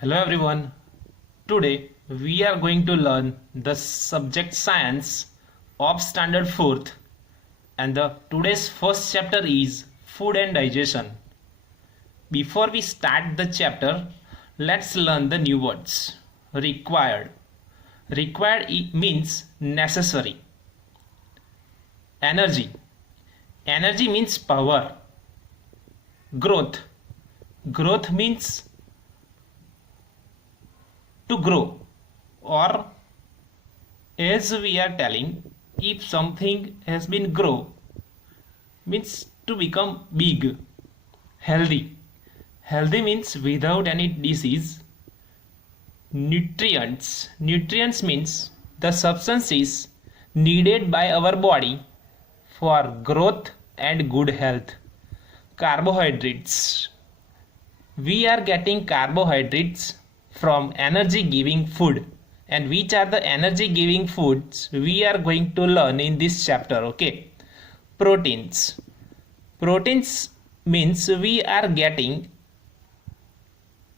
Hello everyone. Today we are going to learn the subject science of standard 4th and the today's first chapter is food and digestion. Before we start the chapter, let's learn the new words. Required. Required means necessary. Energy. Energy means power. Growth. Growth means to grow, or as we are telling, if something has been grow means to become big. Healthy. Healthy means without any disease. Nutrients. Nutrients means the substances needed by our body for growth and good health. Carbohydrates. We are getting carbohydrates from energy giving food, and which are the energy giving foods we are going to learn in this chapter. Okay, proteins. Proteins means we are getting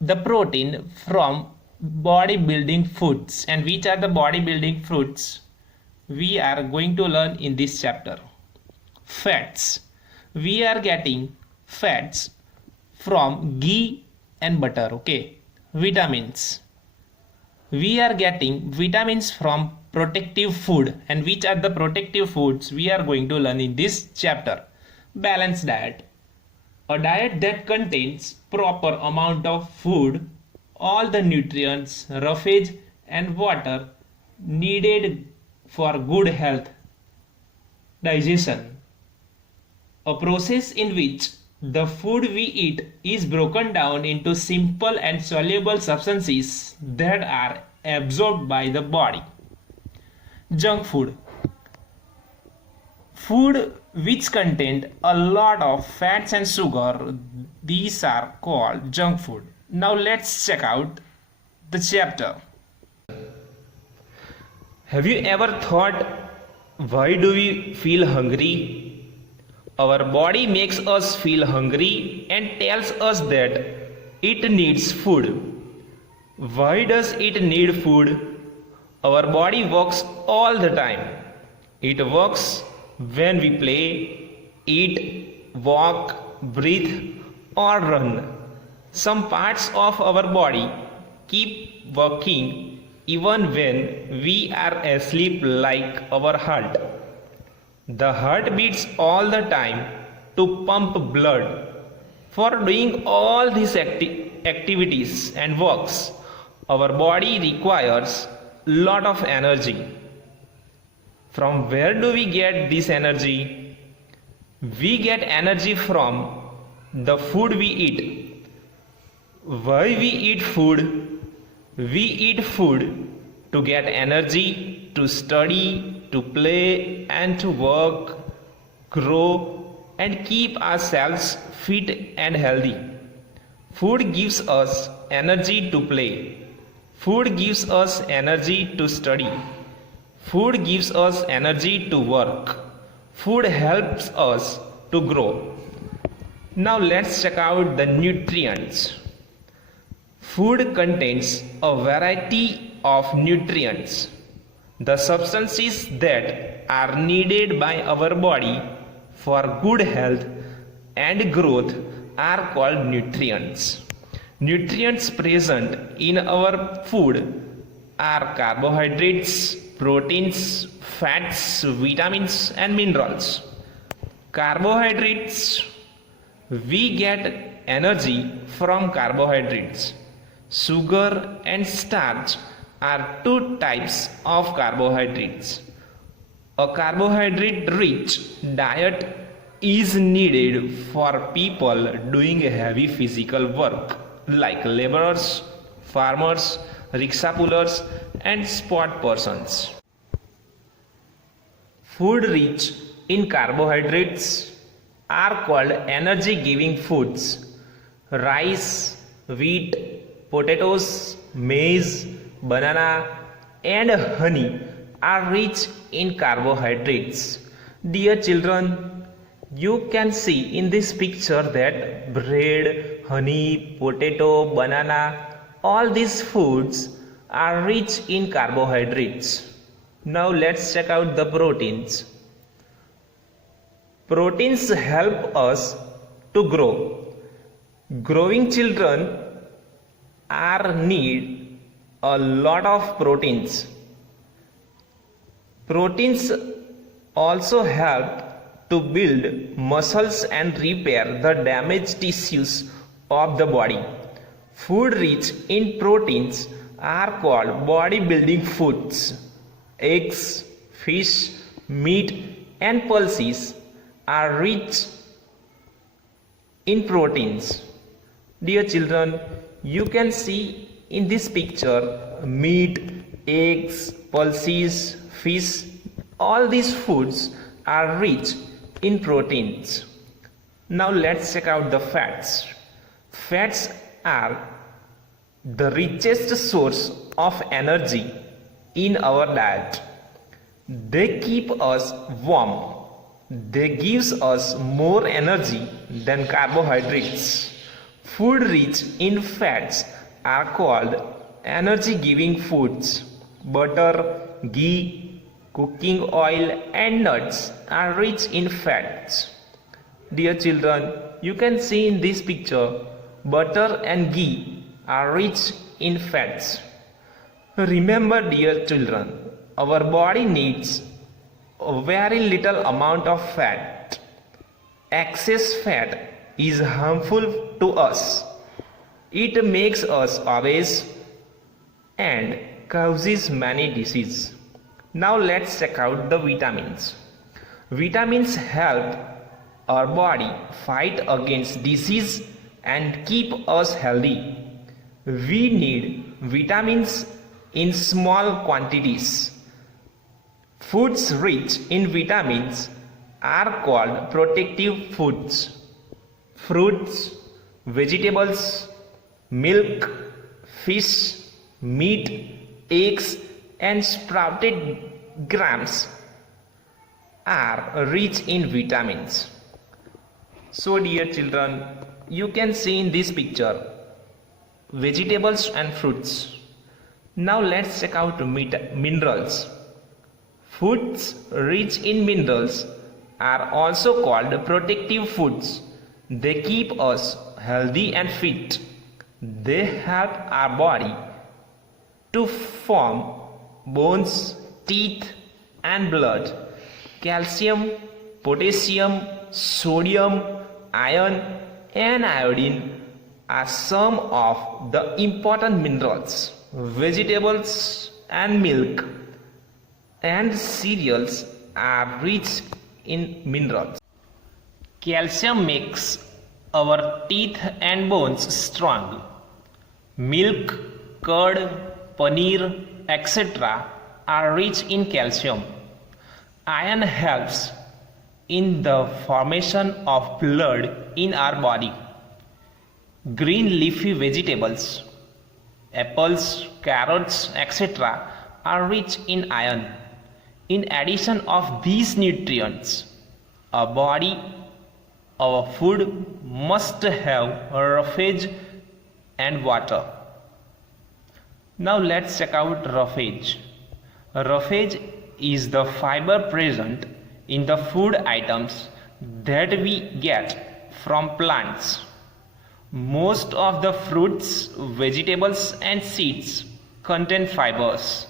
the protein from bodybuilding foods, and which are the bodybuilding foods we are going to learn in this chapter. Fats. We are getting fats from ghee and butter. Okay. Vitamins. We are getting vitamins from protective food, and which are the protective foods we are going to learn in this chapter. Balanced diet. A diet that contains proper amount of food, all the nutrients, roughage and water needed for good health. Digestion. A process in which the food we eat is broken down into simple and soluble substances that are absorbed by the body. Junk food. Food which contain a lot of fats and sugar, these are called junk food. Now let's check out the chapter. Have you ever thought, why do we feel hungry? Our body makes us feel hungry and tells us that it needs food. Why does it need food? Our body works all the time. It works when we play, eat, walk, breathe, or run. Some parts of our body keep working even when we are asleep, like our heart. The heart beats all the time to pump blood. For doing all these activities and works, our body requires lot of energy. From where do we get this energy? We get energy from the food we eat. Why we eat food? We eat food to get energy, to study, to play and to work, grow and keep ourselves fit and healthy. Food gives us energy to play. Food gives us energy to study. Food gives us energy to work. Food helps us to grow. Now let's check out the nutrients. Food contains a variety of nutrients. The substances that are needed by our body for good health and growth are called nutrients. Nutrients present in our food are carbohydrates, proteins, fats, vitamins and minerals. Carbohydrates. We get energy from carbohydrates. Sugar and starch are two types of carbohydrates. A carbohydrate rich diet is needed for people doing heavy physical work like laborers, farmers, rickshaw pullers and sport persons. Food rich in carbohydrates are called energy giving foods. Rice, wheat, potatoes, maize, banana and honey are rich in carbohydrates. Dear children, you can see in this picture that bread, honey, potato, banana all these foods are rich in carbohydrates. Now let's check out the proteins. Proteins help us to grow. Growing children are need a lot of proteins. Proteins also help to build muscles and repair the damaged tissues of the body. Food rich in proteins are called bodybuilding foods. Eggs, fish, meat, and pulses are rich in proteins. Dear children, you can see in this picture meat, eggs, pulses, fish, all these foods are rich in proteins. Now let's check out the fats. Fats are the richest source of energy in our diet. They keep us warm. They gives us more energy than carbohydrates. Food rich in fats are called energy giving foods. Butter, ghee, cooking oil and nuts are rich in fats. Dear children, you can see in this picture butter and ghee are rich in fats. Remember dear children, our body needs a very little amount of fat. Excess fat is harmful to us. It makes us obese and causes many diseases. Now let's check out the vitamins. Vitamins help our body fight against disease and keep us healthy. We need vitamins in small quantities. Foods rich in vitamins are called protective foods. Fruits, vegetables, milk, fish, meat, eggs, and sprouted grams are rich in vitamins. So dear children, you can see in this picture vegetables and fruits. Now let's check out minerals. Foods rich in minerals are also called protective foods. They keep us healthy and fit. They help our body to form bones, teeth, and blood. Calcium, potassium, sodium, iron, and iodine are some of the important minerals. Vegetables and milk and cereals are rich in minerals. Calcium makes our teeth and bones strong. Milk, curd, paneer, etc. are rich in calcium. Iron helps in the formation of blood in our body. Green leafy vegetables, apples, carrots, etc. are rich in iron. In addition of these nutrients, our food must have roughage and water. Now let's check out roughage. Roughage is the fiber present in the food items that we get from plants. Most of the fruits, vegetables and seeds contain fibers.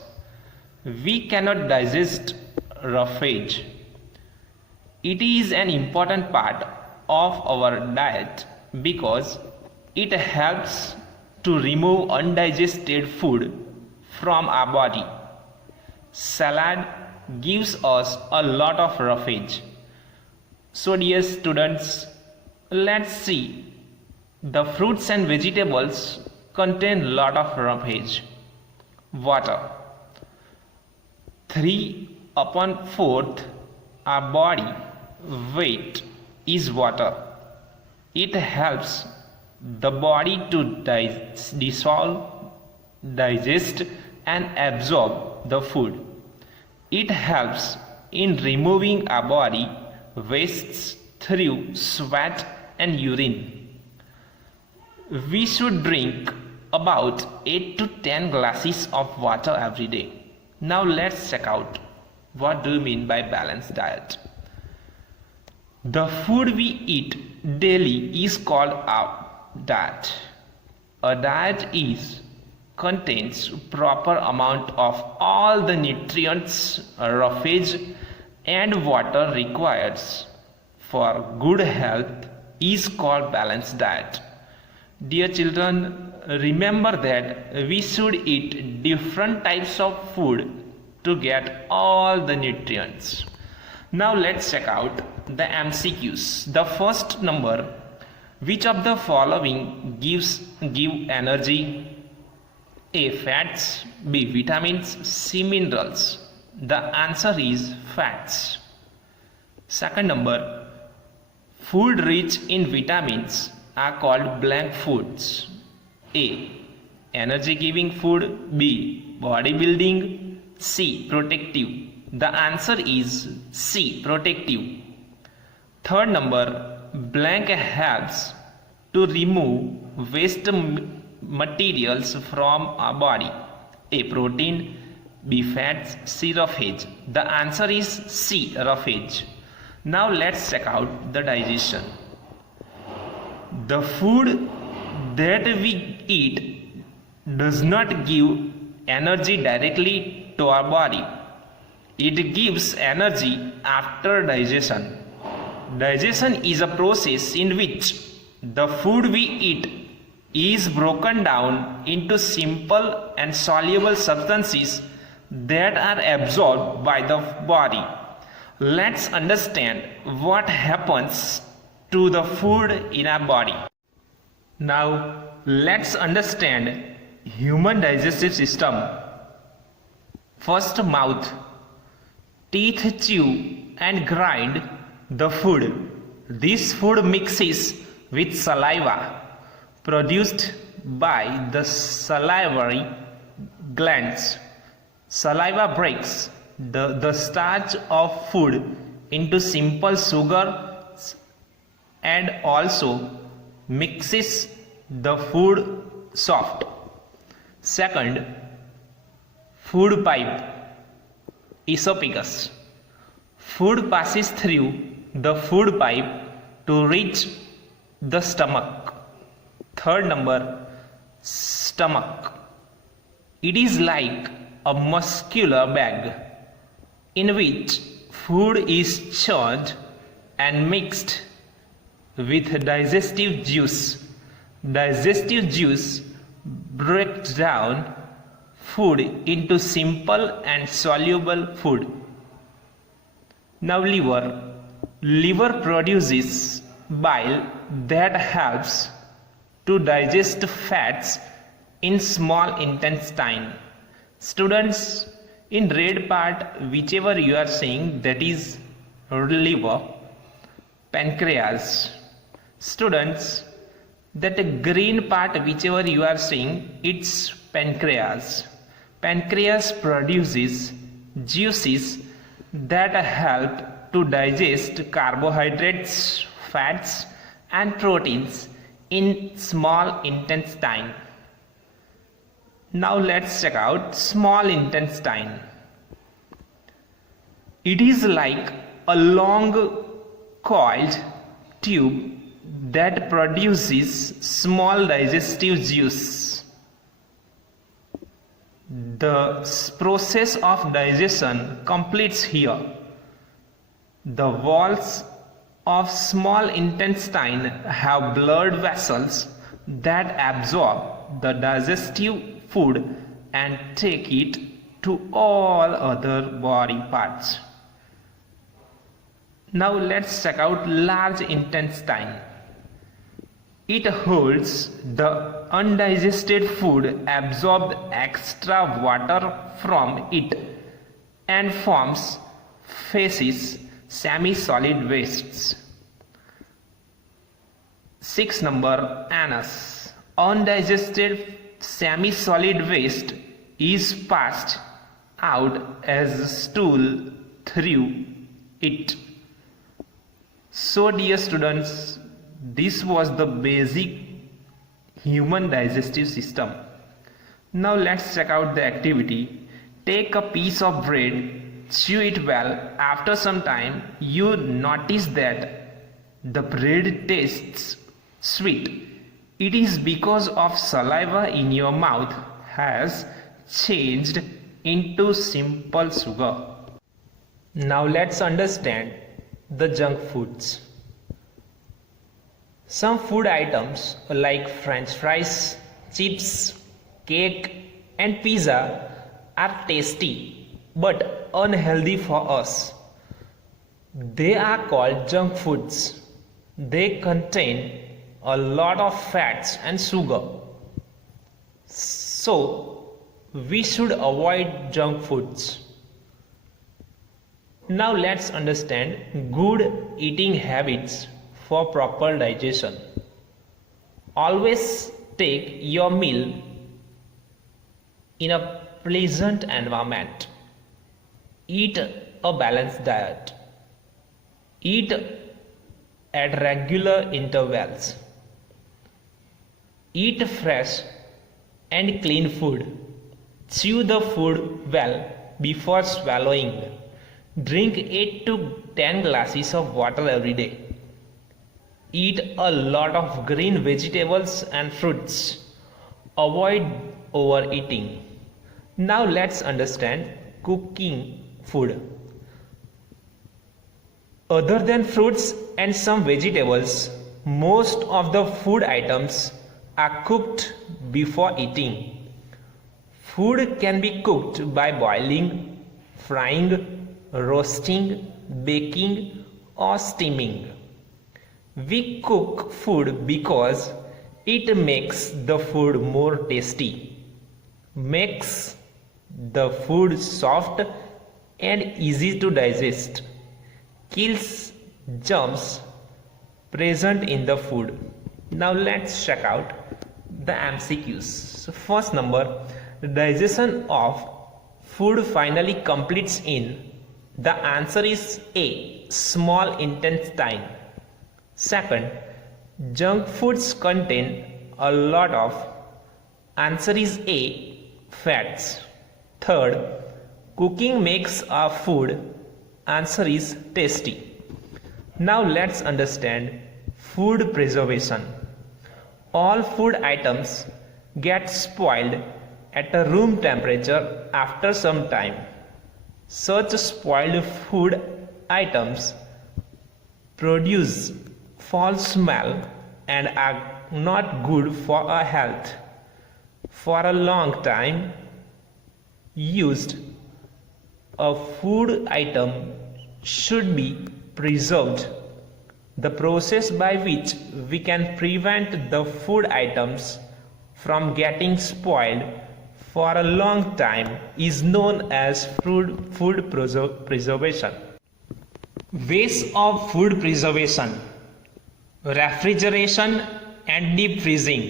We cannot digest roughage. It is an important part of our diet because it helps to remove undigested food from our body. Salad gives us a lot of roughage. So dear students, let's see. The fruits and vegetables contain lot of roughage. Water. 3/4 our body weight is water. It helps the body to dissolve, digest and absorb the food. It helps in removing our body wastes through sweat and urine. We should drink about 8 to 10 glasses of water every day. Now let's check out what do you mean by balanced diet. The food we eat daily is called a diet. A diet contains proper amount of all the nutrients, roughage and water required for good health is called balanced diet. Dear children, remember that we should eat different types of food to get all the nutrients. Now let's check out the MCQs. The first number, which of the following give energy? A. Fats, B. Vitamins, C. Minerals. The answer is fats. Second number, food rich in vitamins are called blank foods. A. Energy giving food, B. Bodybuilding, C. Protective. The answer is C. Protective. Third number, blank helps to remove waste materials from our body. A. Protein, B. Fats, C. Roughage. The answer is C. Roughage. Now let's check out the digestion. The food that we eat does not give energy directly to our body. It gives energy after digestion. Digestion is a process in which the food we eat is broken down into simple and soluble substances that are absorbed by the body. Let's understand what happens to the food in our body. Now let's understand human digestive system. First, mouth. Teeth chew and grind the food. This food mixes with saliva produced by the salivary glands. Saliva breaks the starch of food into simple sugar and also mixes the food soft. Second, food pipe, esophagus. Food passes through the food pipe to reach the stomach. Third number, stomach. It is like a muscular bag in which food is churned and mixed with digestive juice. Digestive juice breaks down food into simple and soluble food. Now liver. Liver produces bile that helps to digest fats in small intestine. Students, in red part, whichever you are saying, that is liver. Pancreas. Students, that green part, whichever you are saying, it's pancreas. Pancreas produces juices that help to digest carbohydrates, fats and proteins in small intestine. Now let's check out small intestine. It is like a long coiled tube that produces small digestive juice. The process of digestion completes here. The walls of small intestine have blood vessels that absorb the digestive food and take it to all other body parts. Now let's check out large intestine. It holds the undigested food, absorbs extra water from it and forms feces, semi-solid wastes. 6 number, anus. Undigested semi-solid waste is passed out as stool through it. So dear students, this was the basic human digestive system. Now let's check out the activity. Take a piece of bread, chew it well. After some time, you notice that the bread tastes sweet. It is because of saliva in your mouth has changed into simple sugar. Now let's understand the junk foods. Some food items like french fries, chips, cake and pizza are tasty but unhealthy for us. They are called junk foods. They contain a lot of fats and sugar. So, we should avoid junk foods. Now let's understand good eating habits for proper digestion. Always take your meal in a pleasant environment. Eat a balanced diet. Eat at regular intervals. Eat fresh and clean food. Chew the food well before swallowing. Drink 8 to 10 glasses of water every day. Eat a lot of green vegetables and fruits. Avoid overeating. Now let's understand cooking food. Other than fruits and some vegetables, most of the food items are cooked before eating. Food can be cooked by boiling, frying, roasting, baking, or steaming. We cook food because it makes the food more tasty, makes the food soft and easy to digest, kills germs present in the food. Now let's check out the MCQs. So first number, digestion of food finally completes in. The answer is A, small intestine. Second, junk foods contain a lot of. Answer is A, fats. Third, cooking makes our food. Answer is tasty. Now let's understand food preservation. All food items get spoiled at a room temperature after some time. Such spoiled food items produce foul smell and are not good for our health. For a long time used, a food item should be preserved. The process by which we can prevent the food items from getting spoiled for a long time is known as food preservation. Ways of food preservation: refrigeration and deep freezing.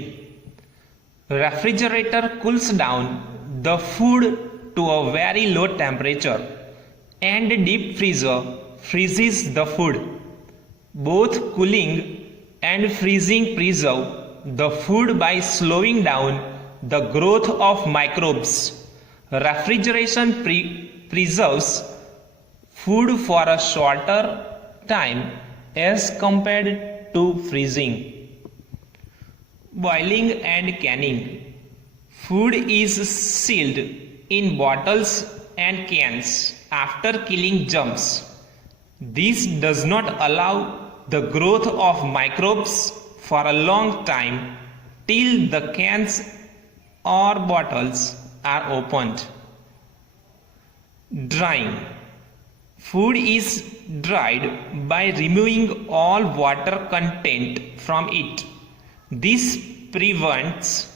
Refrigerator cools down the food to a very low temperature and deep freezer freezes the food. Both cooling and freezing preserve the food by slowing down the growth of microbes. Refrigeration preserves food for a shorter time as compared to freezing. Boiling and canning. Food is sealed in bottles and cans after killing germs. This does not allow the growth of microbes for a long time till the cans or bottles are opened. Drying. Food is dried by removing all water content from it. This prevents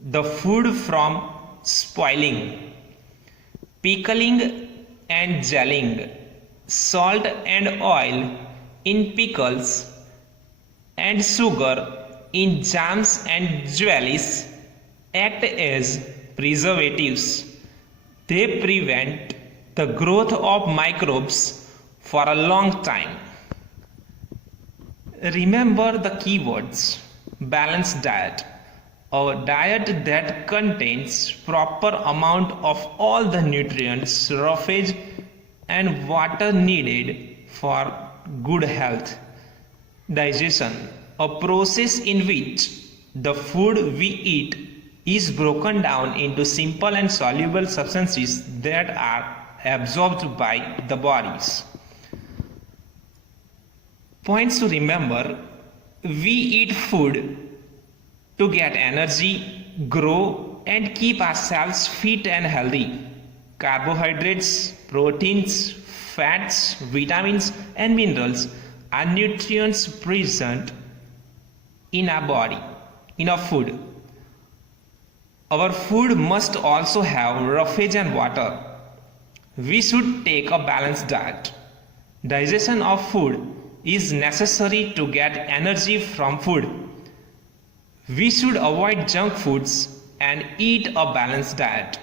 the food from spoiling. Pickling and gelling. Salt and oil in pickles and sugar in jams and jellies act as preservatives. They prevent the growth of microbes for a long time. Remember the keywords: balanced diet, A diet that contains proper amount of all the nutrients, roughage and water needed for good health. Digestion, a process in which the food we eat is broken down into simple and soluble substances that are absorbed by the bodies. Points to remember: we eat food to get energy, grow, and keep ourselves fit and healthy. Carbohydrates, proteins, fats, vitamins, and minerals are nutrients present in our body, in our food. Our food must also have roughage and water. We should take a balanced diet. Digestion of food is necessary to get energy from food. We should avoid junk foods and eat a balanced diet.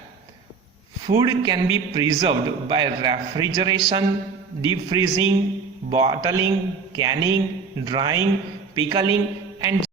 Food can be preserved by refrigeration, deep freezing, bottling, canning, drying, pickling, and